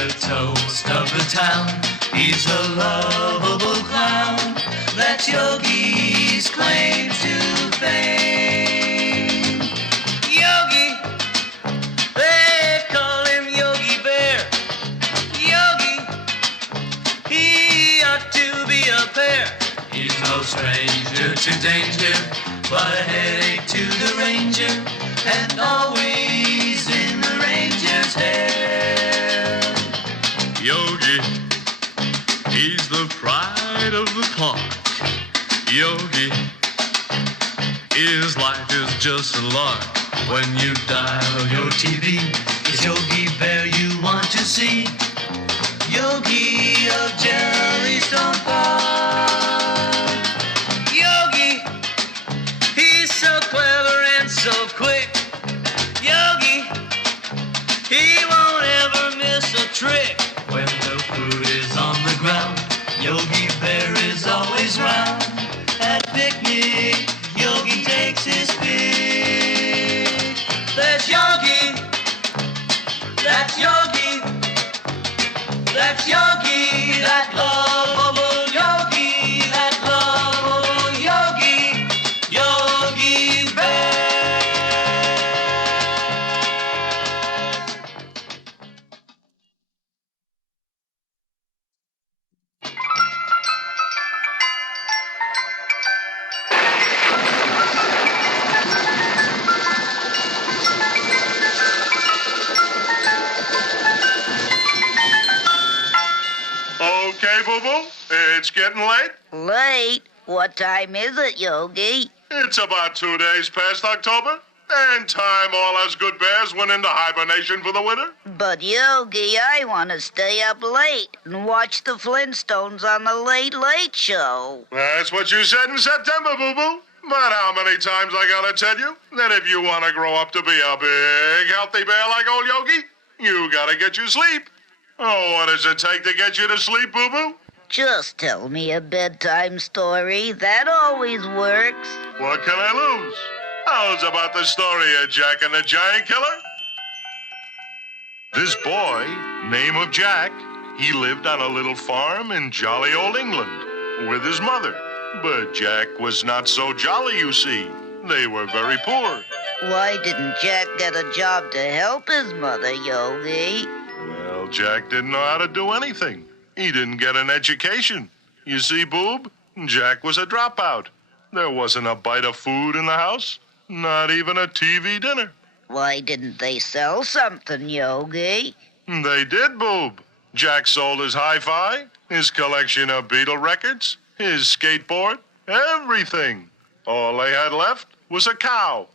the toast of the town. He's a lovable clown. That's Yogi's claim to fame. Yogi, they call him Yogi Bear. Yogi, he ought to be a pair. He's no stranger to danger, but a headache to the ranger, and always in the ranger's hair. Yogi, he's the pride of the park. Yogi, his life is just a lark. When you dial your TV, it's Yogi Bear you want to see. Yogi of Jellystone Park. Yogi, he's so clever and so quick. Yogi, he won't ever miss a trick. When the food is on the ground, Yogi Bear is always round. At picnic, Yogi takes his pick. That's Yogi. That's Yogi. That's Yogi. That lovable Yogi. That lovable Yogi. Yogi Bear. Okay, Boo-Boo, it's getting late. Late? What time is it, Yogi? It's about 2 days past October, and time all us good bears went into hibernation for the winter. But, Yogi, I want to stay up late and watch the Flintstones on the Late Late Show. That's what you said in September, Boo-Boo. But how many times I gotta tell you that if you want to grow up to be a big, healthy bear like old Yogi, you gotta get your sleep. Oh, what does it take to get you to sleep, Boo-Boo? Just tell me a bedtime story. That always works. What can I lose? How's about the story of Jack and the Giant Killer? This boy, name of Jack, he lived on a little farm in jolly old England with his mother. But Jack was not so jolly, you see. They were very poor. Why didn't Jack get a job to help his mother, Yogi? Well, Jack didn't know how to do anything. He didn't get an education. You see, Boob, Jack was a dropout. There wasn't a bite of food in the house, not even a TV dinner. Why didn't they sell something, Yogi? They did, Boob. Jack sold his hi-fi, his collection of Beatle records, his skateboard, everything. All they had left was a cow.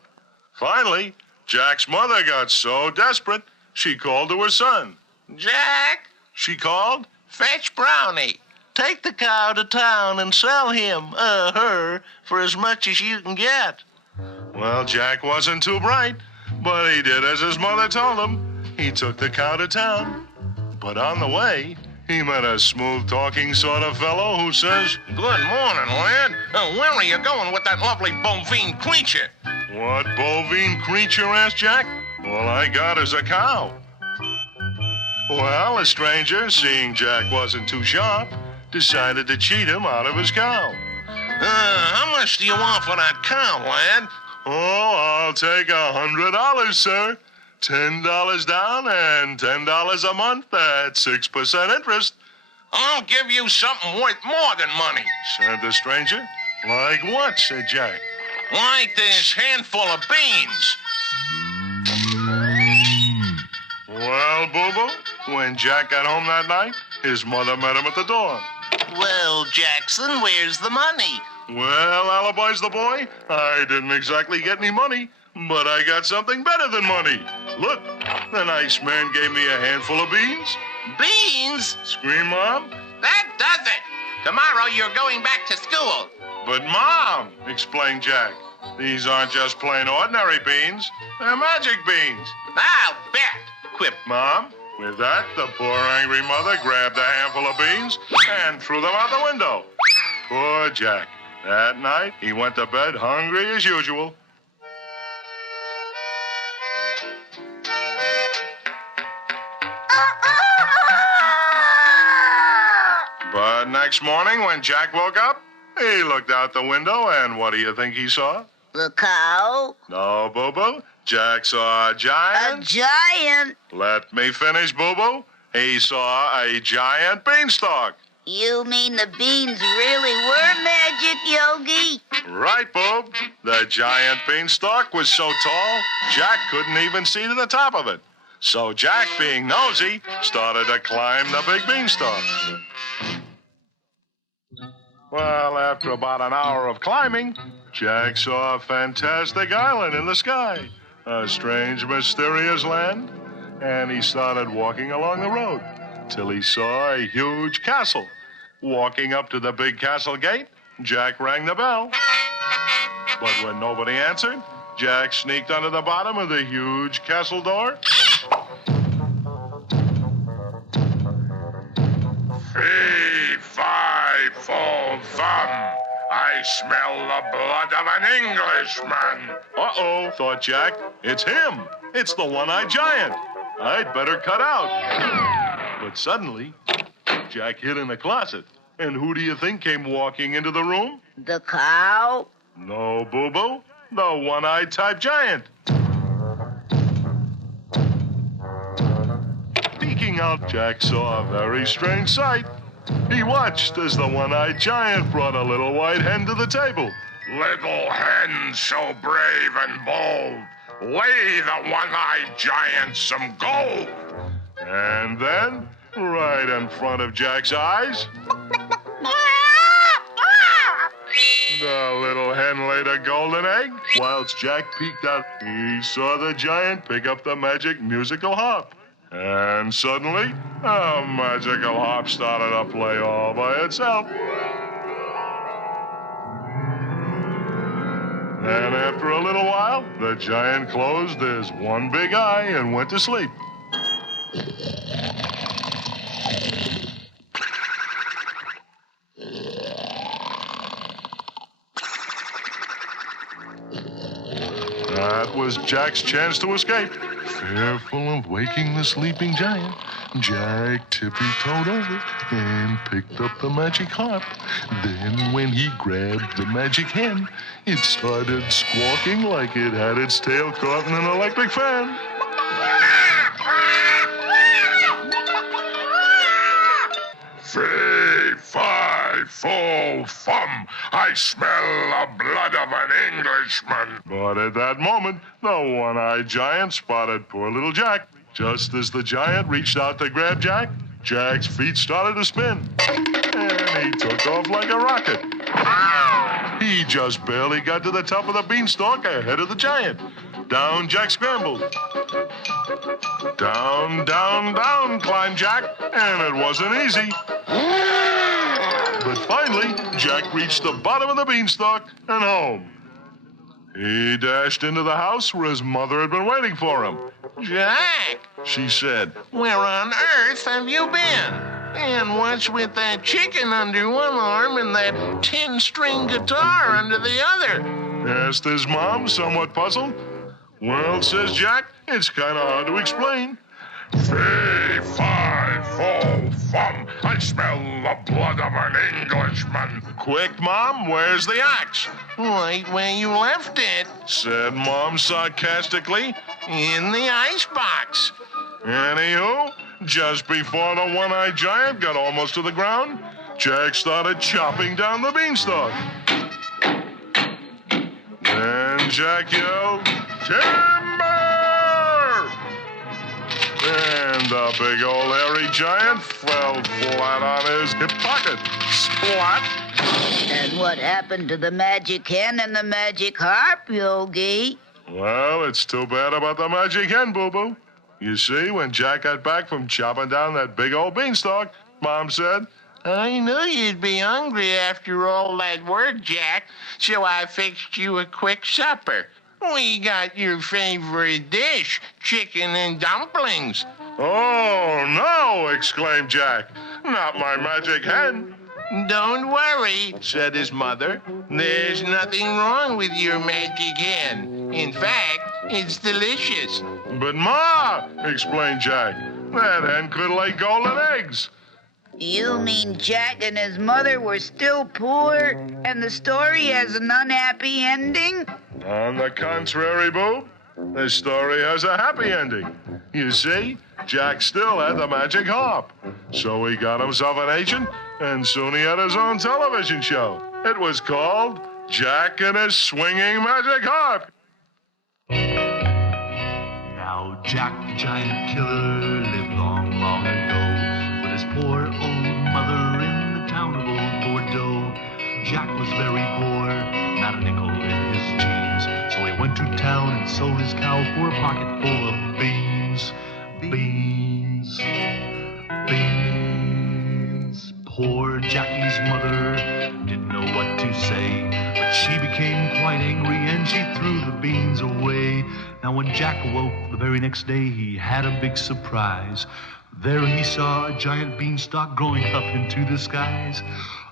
Finally, Jack's mother got so desperate, she called to her son. Jack, She called, fetch Brownie. Take the cow to town and sell him, her, for as much as you can get. Well, Jack wasn't too bright, but he did as his mother told him. He took the cow to town. But on the way, he met a smooth-talking sort of fellow who says, Good morning, lad. Where are you going with that lovely bovine creature? What bovine creature? Asked Jack. All I got is a cow. Well, a stranger, seeing Jack wasn't too sharp, decided to cheat him out of his cow. How much do you want for that cow, lad? Oh, I'll take $100, sir. $10 down and $10 a month at 6% interest, I'll give you something worth more than money. said the stranger. Like what? Said Jack. Like this handful of beans. Well, Boo-Boo, when Jack got home that night, his mother met him at the door. Well, Jackson, where's the money? Well, alibies the boy, I didn't exactly get any money, but I got something better than money. Look, the nice man gave me a handful of beans. Beans? Scream, Mom. That does it. Tomorrow you're going back to school. But, Mom, explained Jack, these aren't just plain ordinary beans. They're magic beans. I'll bet, quipped Mom. With that, the poor angry mother grabbed a handful of beans and threw them out the window. Poor Jack. That night, he went to bed hungry as usual. But next morning when Jack woke up, he looked out the window and what do you think he saw? The cow? No, Boo-Boo. Jack saw a A giant. giant? Let me finish, Boo-Boo. He saw a giant beanstalk. You mean the beans really were magic, Yogi? Right, Boob. The giant beanstalk was so tall, Jack couldn't even see to the top of it. So Jack, being nosy, started to climb the big beanstalk. Well, after about an hour of climbing, Jack saw a fantastic island in the sky, a strange, mysterious land, and he started walking along the road till he saw a huge castle. Walking up to the big castle gate, Jack rang the bell. But when nobody answered, Jack sneaked under the bottom of the huge castle door. Fee, fi, fo, fum. I smell the blood of an Englishman. Uh-oh, thought Jack. It's him. It's the one-eyed giant. I'd better cut out. But suddenly, Jack hid in the closet. And who do you think came walking into the room? The cow? No, Boo-Boo. The one-eyed type giant. Peeking out, Jack saw a very strange sight. He watched as the one-eyed giant brought a little white hen to the table. Little hen so brave and bold, lay the one-eyed giant some gold. And then, right in front of Jack's eyes, the little hen laid a golden egg. Whilst Jack peeked out, he saw the giant pick up the magic musical harp. And suddenly, a magical harp started to play all by itself. And after a little while, the giant closed his one big eye and went to sleep. That was Jack's chance to escape. Fearful of waking the sleeping giant, Jack tippy-toed over and picked up the magic harp. Then when he grabbed the magic hen, it started squawking like it had its tail caught in an electric fan. Fee, fi, fo, fum. I smell the blood of an Englishman. But at that moment, the one-eyed giant spotted poor little Jack. Just as the giant reached out to grab Jack, Jack's feet started to spin. And he took off like a rocket. He just barely got to the top of the beanstalk ahead of the giant. Down Jack scrambled. Down, down, down climbed Jack, and it wasn't easy. But finally, Jack reached the bottom of the beanstalk and home. He dashed into the house where his mother had been waiting for him. Jack, She said, where on earth have you been? And what's with that chicken under one arm and that 10-string guitar under the other? asked his mom, somewhat puzzled. Well, says Jack, it's kind of hard to explain. Fee, fi, fo, fum. I smell the blood of an Englishman. Quick, Mom, where's the axe? Right where you left it, Said Mom sarcastically. in the icebox. Anywho, just before the one-eyed giant got almost to the ground, Jack started chopping down the beanstalk. Then Jack yelled, "Timber!" And the big old hairy giant fell flat on his hip pocket. Splat! And what happened to the magic hen and the magic harp, Yogi? Well, it's too bad about the magic hen, Boo-Boo. You see, when Jack got back from chopping down that big old beanstalk, Mom said, I knew you'd be hungry after all that work, Jack, so I fixed you a quick supper. We got your favorite dish, chicken and dumplings. "Oh, no!" exclaimed Jack. "Not my magic hen." Don't worry, said his mother. There's nothing wrong with your magic hen. In fact, it's delicious. "But, Ma," explained Jack, "that hen could lay golden eggs." You mean Jack and his mother were still poor, and the story has an unhappy ending? On the contrary, Boob, the story has a happy ending. You see, Jack still had the magic harp. So he got himself an agent, and soon he had his own television show. It was called Jack and His Swinging Magic Harp. Now Jack the Giant Killer lived long, long ago with his poor old mother in the town of Old Bordeaux. Jack was very poor, not a nickel in his jeans, so he went to town and sold his cow for a pocket full of beans. Beans. Beans. Poor Jackie's mother didn't know what to say, but she became quite angry and she threw the beans away. Now when Jack awoke the very next day, he had a big surprise. There he saw a giant beanstalk growing up into the skies.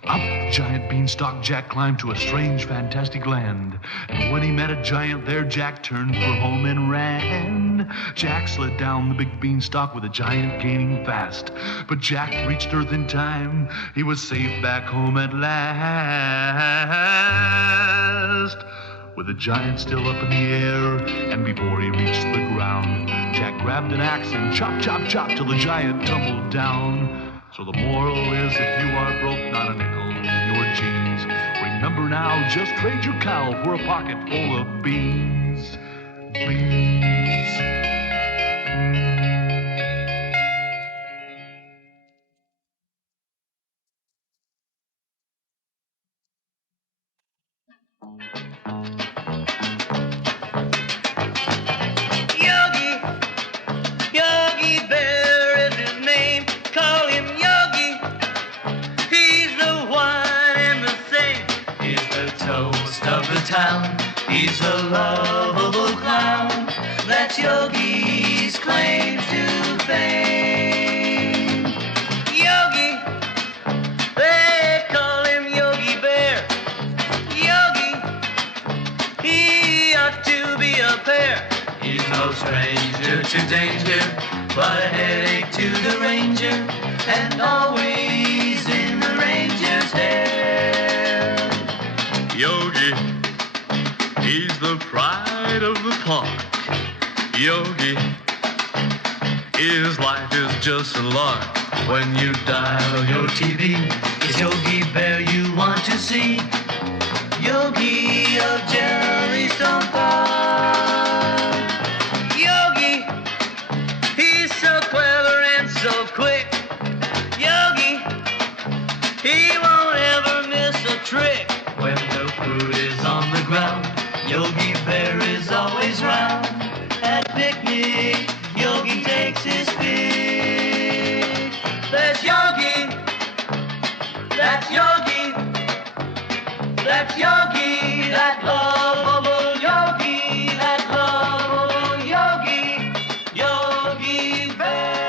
Up the giant beanstalk Jack climbed to a strange, fantastic land. And when he met a giant there, Jack turned for home and ran. Jack slid down the big beanstalk with the giant gaining fast. But Jack reached Earth in time. He was safe back home at last. With the giant still up in the air, and before he reached the ground, Jack grabbed an axe and chop, chop, chop till the giant tumbled down. So the moral is, if you are broke, not a nickel in your jeans, remember now, just trade your cow for a pocket full of beans. Beans. Yogi, Yogi Bear is his name. Call him Yogi. He's the one and the same. He's the toast of the town. He's a lovable clown. That's Yogi's claim to fame. Yogi, they call him Yogi Bear. Yogi, he ought to be a pair. He's no stranger to danger, but a headache to the ranger, and always in the ranger's hair. Yogi, he's the pride of the park. Yogi, his life is just a lark. When you dial your TV, it's Yogi Bear you want to see. Yogi of Jellystone Park. Yogi, he's so clever and so quick. Yogi, he won't ever miss a trick. When the food is on the ground, Yogi Bear is always round. At picnic, Yogi takes his pick. There's Yogi, that's Yogi, that's Yogi, that lovable Yogi, that lovable Yogi, Yogi Bear.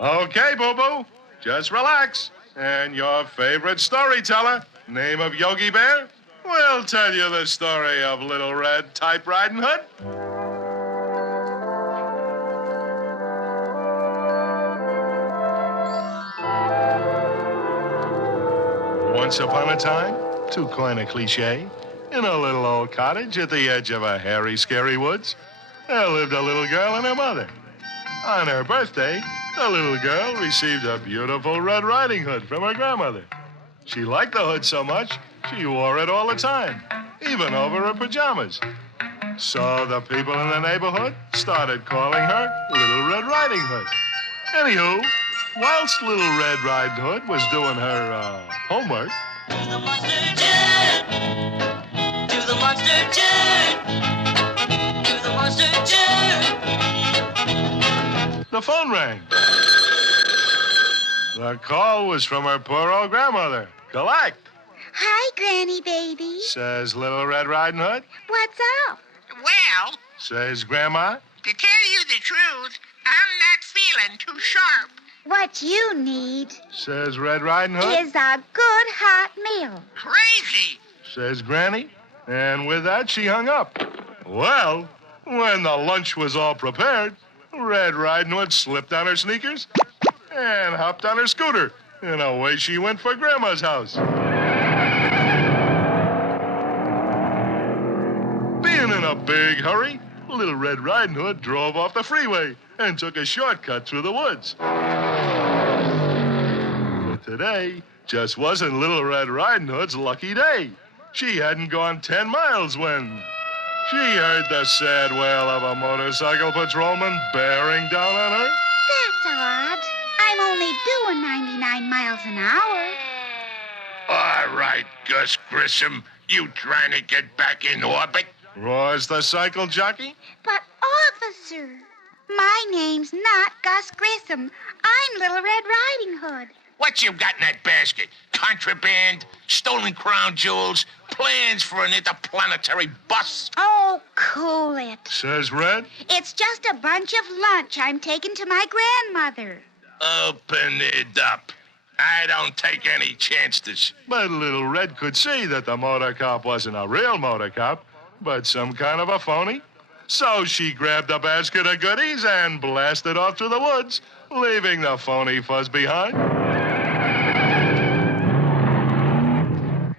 Okay, Boo-Boo, just relax. And your favorite storyteller, name of Yogi Bear, will tell you the story of Little Red Type Riding Hood. Once upon a time, too kind of cliche, in a little old cottage at the edge of a hairy, scary woods, there lived a little girl and her mother. On her birthday, the little girl received a beautiful Red Riding Hood from her grandmother. She liked the hood so much, she wore it all the time, even over her pajamas. So the people in the neighborhood started calling her Little Red Riding Hood. Anywho, whilst Little Red Riding Hood was doing her homework, Do the monster jump, do the monster jump, do the monster jump. the phone rang. The call was from her poor old grandmother. Collect, Hi, Granny baby. says Little Red Riding Hood. What's up? Well, Says Grandma. to tell you the truth, I'm not feeling too sharp. What you need Says Red Riding Hood. is a good hot meal. Crazy. Says Granny. And with that, she hung up. Well, When the lunch was all prepared, Red Riding Hood slipped on her sneakers and hopped on her scooter, and away she went for Grandma's house. Being in a big hurry, Little Red Riding Hood drove off the freeway and took a shortcut through the woods. But today just wasn't Little Red Riding Hood's lucky day. She hadn't gone 10 miles when she heard the sad wail of a motorcycle patrolman bearing down on her. That's odd. I'm only doing 99 miles an hour. All right, Gus Grissom. You trying to get back in orbit? Roars the cycle jockey. But, officer, my name's not Gus Grissom. I'm Little Red Riding Hood. What you got in that basket? Contraband, stolen crown jewels, plans for an interplanetary bus? Oh, cool it. Says Red. It's just a bunch of lunch I'm taking to my grandmother. Open it up. I don't take any chances. But Little Red could see that the motor cop wasn't a real motor cop, but some kind of a phony. So she grabbed a basket of goodies and blasted off to the woods, leaving the phony fuzz behind.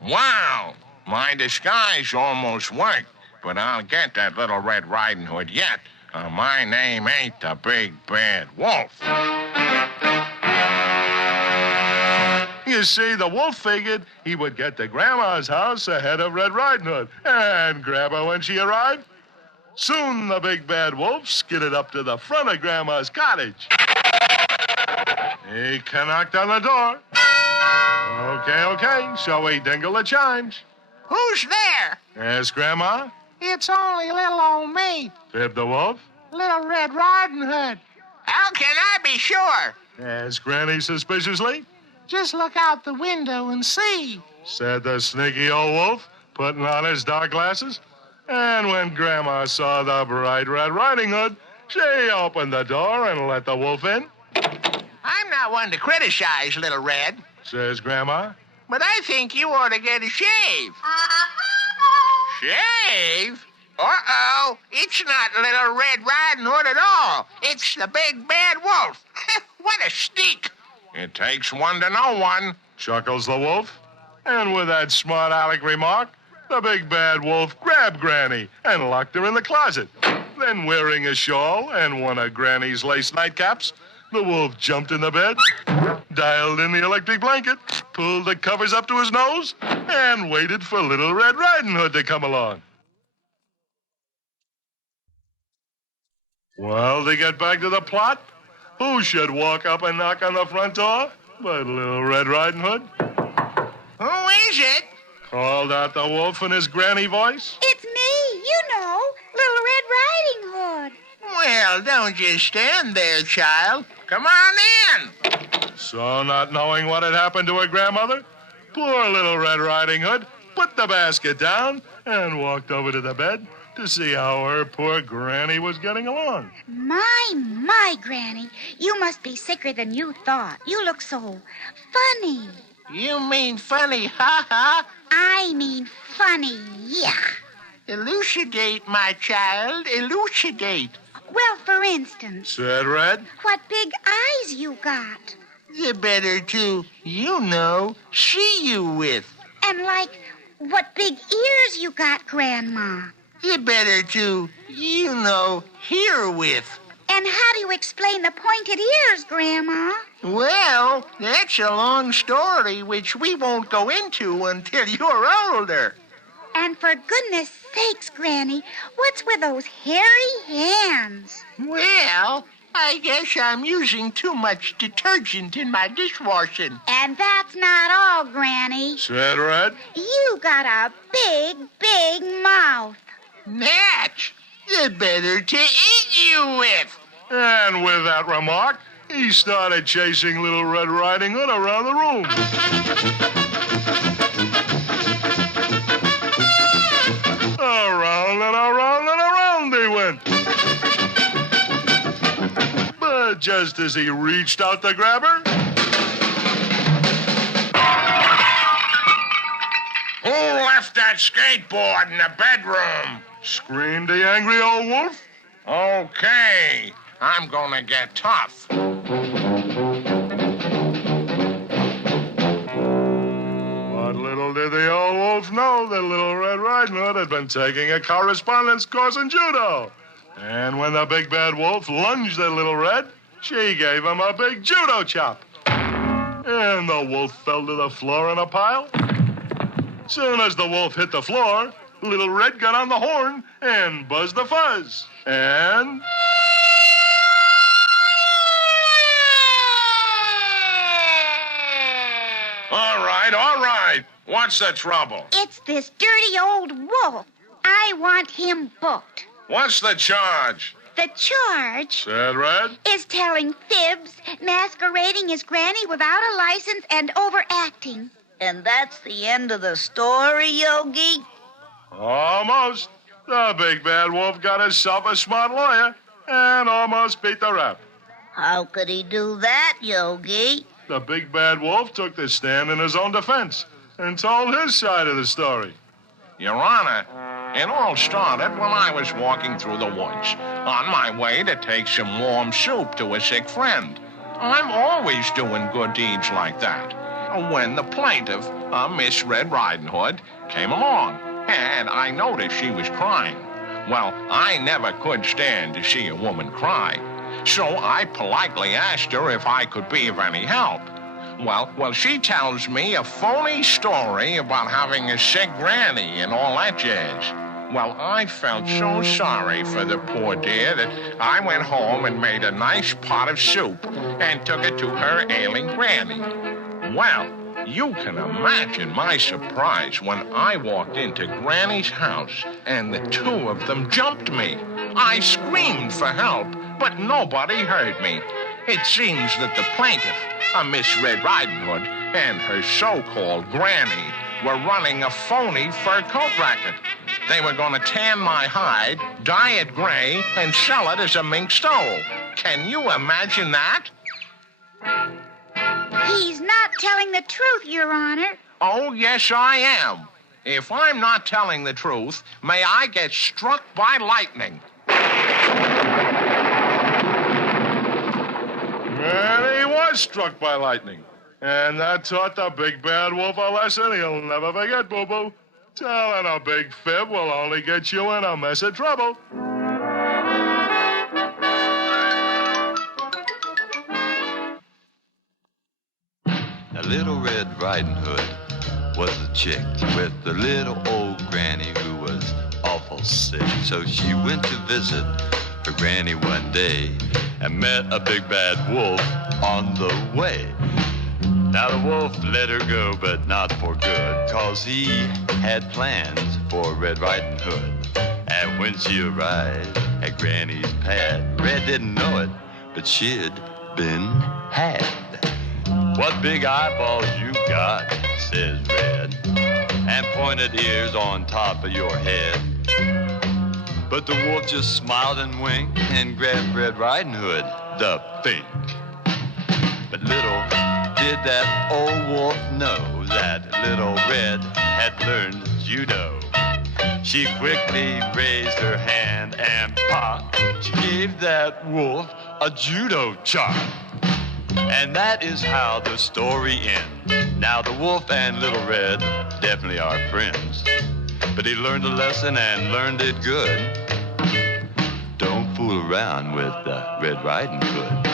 Wow, my disguise almost worked, but I'll get that Little Red Riding Hood yet. My name ain't the Big Bad Wolf. You see, the wolf figured he would get to Grandma's house ahead of Red Riding Hood and grab her when she arrived. Soon the big bad wolf skidded up to the front of Grandma's cottage. He knocked on the door. Okay, so he dingled the chimes. Who's there? Asked Grandma. It's only little old me, Fibbed the wolf. Little Red Riding Hood. How can I be sure? Asked Granny suspiciously. Just look out the window and see. Said the sneaky old wolf, putting on his dark glasses. And when Grandma saw the bright Red Riding Hood, she opened the door and let the wolf in. I'm not one to criticize, Little Red, Says Grandma. but I think you ought to get a shave. Shave? Uh-oh, it's not Little Red Riding Hood at all. It's the Big Bad Wolf. What a sneak. It takes one to know one. Chuckles the wolf. And with that smart aleck remark, the big bad wolf grabbed Granny and locked her in the closet. Then, wearing a shawl and one of Granny's lace nightcaps, the wolf jumped in the bed, dialed in the electric blanket, pulled the covers up to his nose, and waited for Little Red Riding Hood to come along. Well, to get back to the plot, who should walk up and knock on the front door but Little Red Riding Hood? Who is it? Called out the wolf in his granny voice. It's me, you know, Little Red Riding Hood. Well, don't just stand there, child. Come on in. So, not knowing what had happened to her grandmother, poor Little Red Riding Hood put the basket down and walked over to the bed to see how her poor granny was getting along. My, Granny, you must be sicker than you thought. You look so funny. You mean funny, ha-ha? I mean funny, yeah. Elucidate, my child, elucidate. Well, for instance, Said Red. what big eyes you got. The better to, see you with. And like, what big ears you got, Grandma. The better to, hear with. And how do you explain the pointed ears, Grandma? Well, that's a long story which we won't go into until you're older. And for goodness sakes, Granny, what's with those hairy hands? Well, I guess I'm using too much detergent in my dishwashing. And that's not all, Granny. Said Red. You got a big mouth. Natch, the better to eat you with. And with that remark, he started chasing Little Red Riding Hood around the room. Around and around and around they went. But just as he reached out to grab her, Who left that skateboard in the bedroom? screamed the angry old wolf. Okay, I'm gonna get tough. But little did the old wolf know that Little Red Riding Hood had been taking a correspondence course in judo. And when the big bad wolf lunged at Little Red, she gave him a big judo chop. And the wolf fell to the floor in a pile. Soon as the wolf hit the floor, Little Red got on the horn and buzzed the fuzz. And... All right. What's the trouble? It's this dirty old wolf. I want him booked. What's the charge? The charge said Red. is telling fibs, masquerading as Granny without a license, and overacting. And that's the end of the story, Yogi? Almost. The big bad wolf got himself a smart lawyer and almost beat the rap. How could he do that, Yogi? The big bad wolf took the stand in his own defense and told his side of the story. Your Honor, it all started when I was walking through the woods on my way to take some warm soup to a sick friend. I'm always doing good deeds like that. When the plaintiff, Miss Red Riding Hood, came along, and I noticed she was crying. Well, I never could stand to see a woman cry, so I politely asked her if I could be of any help. Well, she tells me a phony story about having a sick granny and all that jazz. Well, I felt so sorry for the poor dear that I went home and made a nice pot of soup and took it to her ailing granny. Well, you can imagine my surprise when I walked into Granny's house and the two of them jumped me. I screamed for help, but nobody heard me. It seems that the plaintiff, Miss Red Riding Hood, and her so-called granny were running a phony fur coat racket. They were going to tan my hide, dye it gray, and sell it as a mink stole. Can you imagine that? He's not telling the truth, Your Honor. Oh, yes, I am. If I'm not telling the truth, may I get struck by lightning. And he was struck by lightning. And that taught the big bad wolf a lesson he'll never forget, boo-boo. Telling a big fib will only get you in a mess of trouble. Now, Little Red Riding Hood was a chick with a little old granny who was awful sick. So she went to visit her granny one day and met a big bad wolf on the way. Now the wolf let her go, but not for good, 'cause he had plans for Red Riding Hood. And when she arrived at Granny's pad, Red didn't know it, but she'd been had. What big eyeballs you got, says Red, and pointed ears on top of your head. But the wolf just smiled and winked and grabbed Red Riding Hood, the pink. But little did that old wolf know that Little Red had learned judo. She quickly raised her hand and pop, she gave that wolf a judo chop. And that is how the story ends. Now the wolf and Little Red definitely are friends. But he learned a lesson and learned it good. Don't fool around with Red Riding Hood.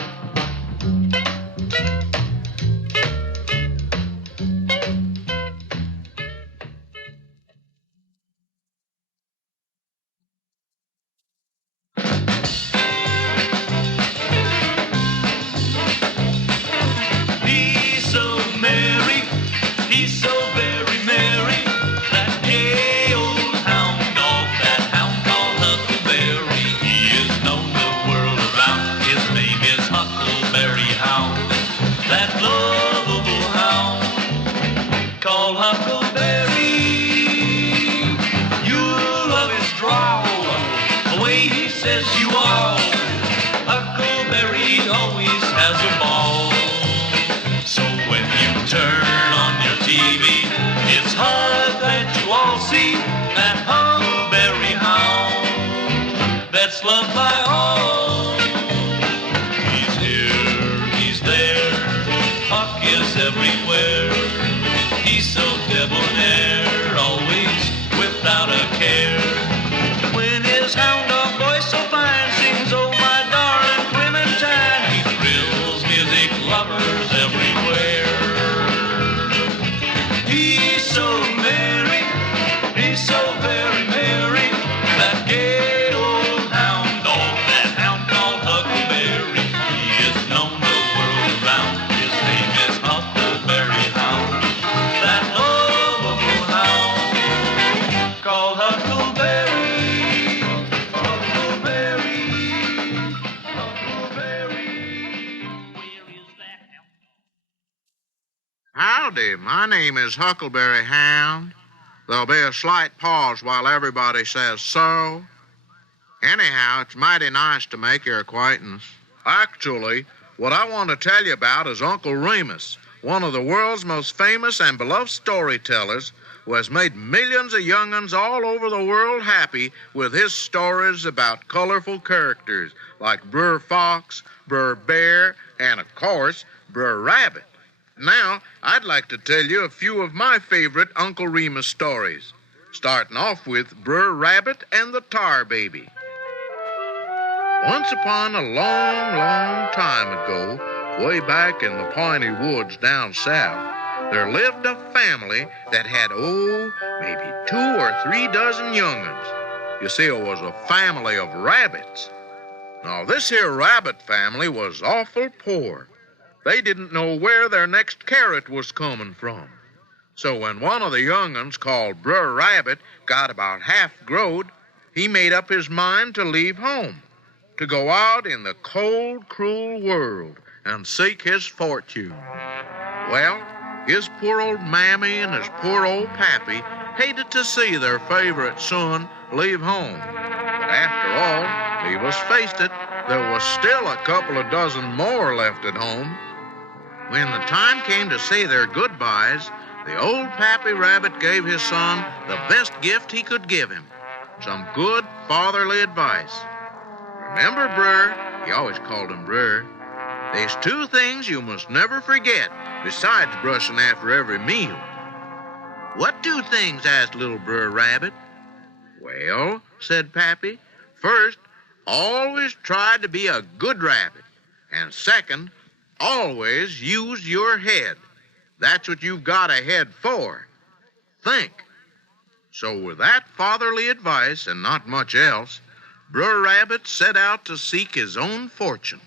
He's so merry, he's so very merry, that gay old hound dog, that hound called Huckleberry. He is known the world around, his name is Huckleberry Hound. That lovable hound called Huckleberry. You'll love his drawl, the way he says you all. Huckleberry always has a ball. So when you turn on your TV, it's hard that you all see that Huckleberry Hound. Rabbit's loved by all. He's here, he's there, Huck is everywhere. He's so debonair, always without a care. When his hound dog voice so fine sings, oh my darling Clementine, he thrills music lovers everywhere. He's so merry, he's so very merry, that gay old hound dog, that hound called Huckleberry. He is known the world around, his name is Huckleberry Hound. That lovable hound called Huckleberry, Huckleberry, Huckleberry. Where is that hound? Howdy, my name is Huckleberry Hound. There'll be a slight pause while everybody says so. Anyhow, it's mighty nice to make your acquaintance. Actually, what I want to tell you about is Uncle Remus, one of the world's most famous and beloved storytellers, who has made millions of young'uns all over the world happy with his stories about colorful characters like Brer Fox, Brer Bear, and, of course, Brer Rabbit. Now, I'd like to tell you a few of my favorite Uncle Remus stories, starting off with Brer Rabbit and the Tar Baby. Once upon a long, long time ago, way back in the piney woods down south, there lived a family that had, maybe 2 or 3 dozen young'uns. You see, it was a family of rabbits. Now, this here rabbit family was awful poor. They didn't know where their next carrot was coming from. So when one of the young'uns, called Brer Rabbit, got about half growed, he made up his mind to leave home, to go out in the cold, cruel world and seek his fortune. Well, his poor old mammy and his poor old pappy hated to see their favorite son leave home. But after all, we must face it, there was still a couple of dozen more left at home. When the time came to say their goodbyes, the old Pappy Rabbit gave his son the best gift he could give him, some good fatherly advice. Remember, Brer, he always called him Brer, there's 2 things you must never forget besides brushing after every meal. What 2 things? Asked little Brer Rabbit. Well, said Pappy, first, always try to be a good rabbit, and second, always use your head. That's what you've got a head for. Think. So with that fatherly advice and not much else, Brer Rabbit set out to seek his own fortune.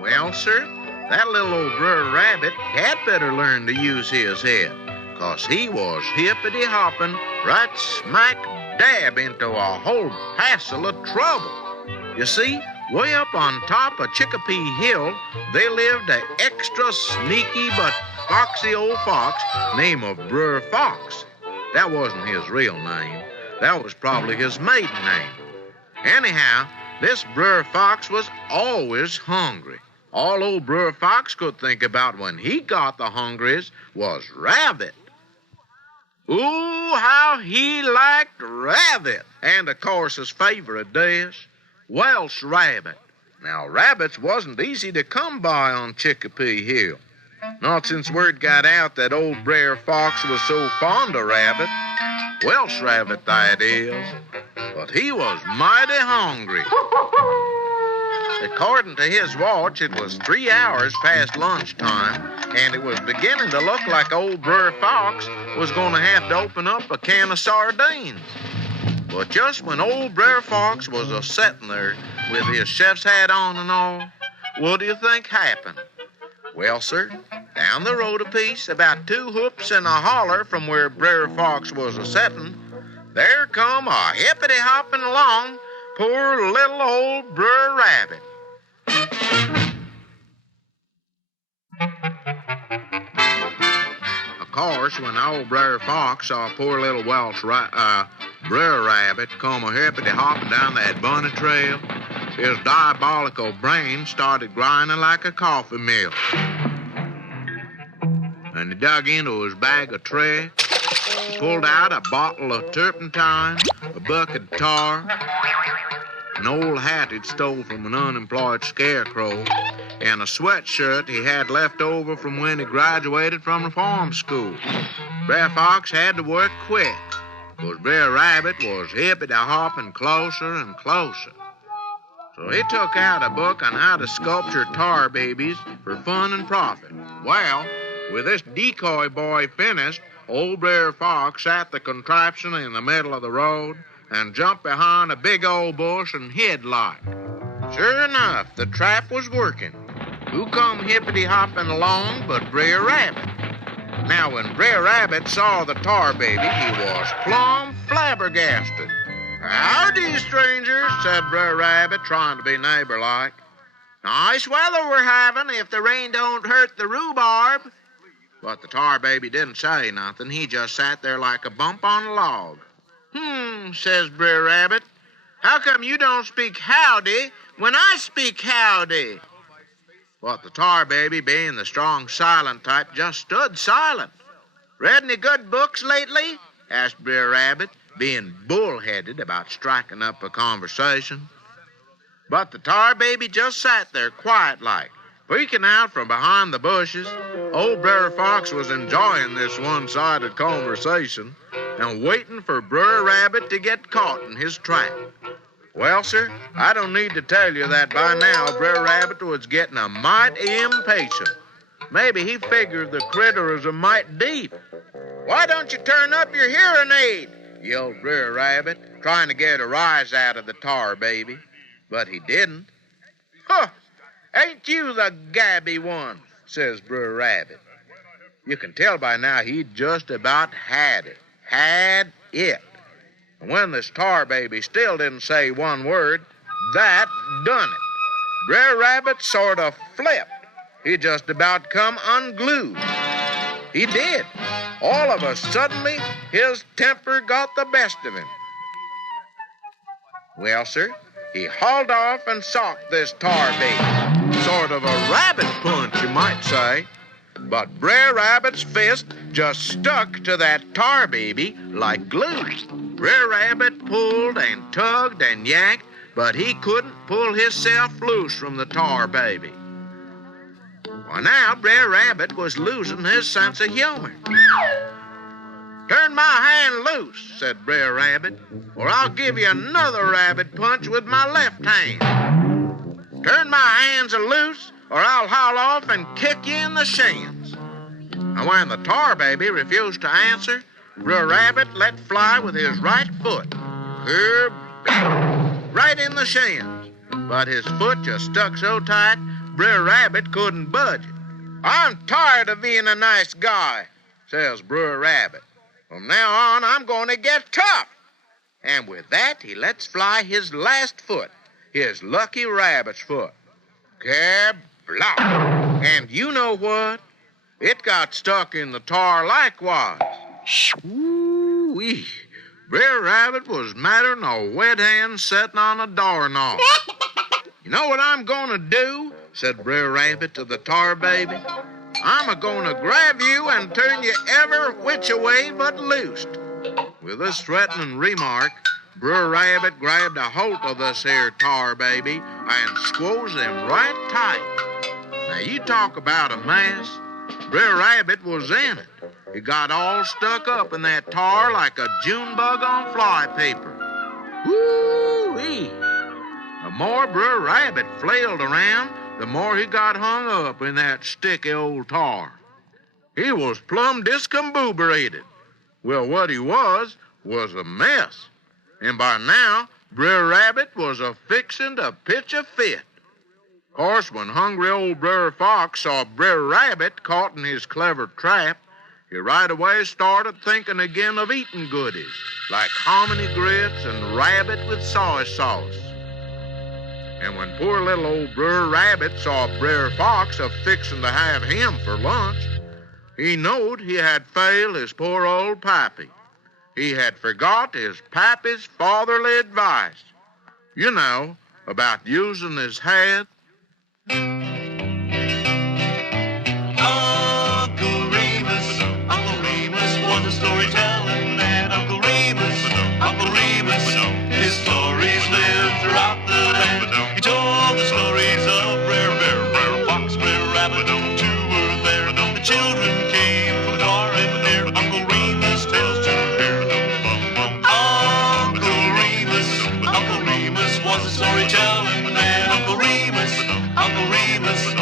Well, sir, that little old Brer Rabbit had better learn to use his head, 'cause he was hippity-hopping right smack dab into a whole passel of trouble. You see, way up on top of Chickapee Hill, there lived an extra sneaky but foxy old fox named of Brer Fox. That wasn't his real name. That was probably his maiden name. Anyhow, this Brer Fox was always hungry. All old Brer Fox could think about when he got the hungriest was rabbit. Ooh, how he liked rabbit! And, of course, his favorite dish, Welsh rabbit. Now, rabbits wasn't easy to come by on Chickapee Hill. Not since word got out that old Brer Fox was so fond of rabbit. Welsh rabbit, that is. But he was mighty hungry. According to his watch, it was 3 hours past lunchtime, and it was beginning to look like old Brer Fox was going to have to open up a can of sardines. But just when old Brer Fox was a-setting there with his chef's hat on and all, what do you think happened? Well, sir, down the road a piece, about 2 hoops and a holler from where Brer Fox was a-setting, there come a hippity-hopping along poor little old Brer Rabbit. Of course, when old Brer Fox saw poor little Brer Rabbit come a-hippity-hopping down that bunny trail, his diabolical brain started grinding like a coffee mill. And he dug into his bag of tricks, pulled out a bottle of turpentine, a bucket of tar, an old hat he'd stole from an unemployed scarecrow, and a sweatshirt he had left over from when he graduated from reform school. Brer Fox had to work quick, because Brer Rabbit was hippity-hopping closer and closer. So he took out a book on how to sculpture tar babies for fun and profit. Well, with this decoy boy finished, old Brer Fox sat the contraption in the middle of the road and jumped behind a big old bush and hid like. Sure enough, the trap was working. Who come hippity-hopping along but Brer Rabbit? Now, when Brer Rabbit saw the tar baby, he was plumb flabbergasted. "Howdy, strangers," said Brer Rabbit, trying to be neighbor-like. "Nice weather we're having if the rain don't hurt the rhubarb." But the tar baby didn't say nothing. He just sat there like a bump on a log. Says Brer Rabbit. "How come you don't speak howdy when I speak howdy?" But the tar baby, being the strong silent type, just stood silent. "Read any good books lately?" asked Brer Rabbit, being bullheaded about striking up a conversation. But the tar baby just sat there quiet-like, peeking out from behind the bushes. Old Brer Fox was enjoying this one-sided conversation and waiting for Brer Rabbit to get caught in his trap. Well, sir, I don't need to tell you that by now Brer Rabbit was getting a mite impatient. Maybe he figured the critter was a mite deep. "Why don't you turn up your hearing aid?" yelled Brer Rabbit, trying to get a rise out of the tar baby. But he didn't. "Huh! Ain't you the gabby one?" says Brer Rabbit. You can tell by now he'd just about had it. Had it. And when this tar baby still didn't say one word, that done it. Brer Rabbit sort of flipped. He just about come unglued. He did. All of a suddenly, his temper got the best of him. Well, sir, he hauled off and socked this tar baby. Sort of a rabbit punch, you might say. But Brer Rabbit's fist just stuck to that tar baby like glue. Brer Rabbit pulled and tugged and yanked, but he couldn't pull himself loose from the tar baby. Well, now Brer Rabbit was losing his sense of humor. "Turn my hand loose," said Brer Rabbit, "or I'll give you another rabbit punch with my left hand. Turn my hands loose, or I'll haul off and kick you in the shins." And when the tar baby refused to answer, Brer Rabbit let fly with his right foot. Kerb! Right in the shins. But his foot just stuck so tight, Brer Rabbit couldn't budge it. "I'm tired of being a nice guy," says Brer Rabbit. "From now on, I'm going to get tough." And with that, he lets fly his last foot, his lucky rabbit's foot. Kerblop! And you know what? It got stuck in the tar likewise. Ooh-wee. Brer Rabbit was madder than a wet hen sitting on a doorknob. "You know what I'm going to do?" said Brer Rabbit to the tar baby. "I'm a-going to grab you and turn you ever which way but loosed." With this threatening remark, Brer Rabbit grabbed a hold of this here tar baby and squoze him right tight. Now, you talk about a mess. Brer Rabbit was in it. He got all stuck up in that tar like a June bug on fly paper. Woo-wee! The more Brer Rabbit flailed around, the more he got hung up in that sticky old tar. He was plumb discombobulated. Well, what he was a mess. And by now, Brer Rabbit was a-fixin' to pitch a fit. Of course, when hungry old Brer Fox saw Brer Rabbit caught in his clever trap, he right away started thinking again of eating goodies, like hominy grits and rabbit with soy sauce. And when poor little old Brer Rabbit saw Brer Fox a-fixin' to have him for lunch, he knowed he had failed his poor old pappy. He had forgot his pappy's fatherly advice. You know, about using his head. Uncle Remus was a storytelling man. Uncle Remus, his stories live throughout the was a storytelling man. Uncle Remus, Uncle Remus,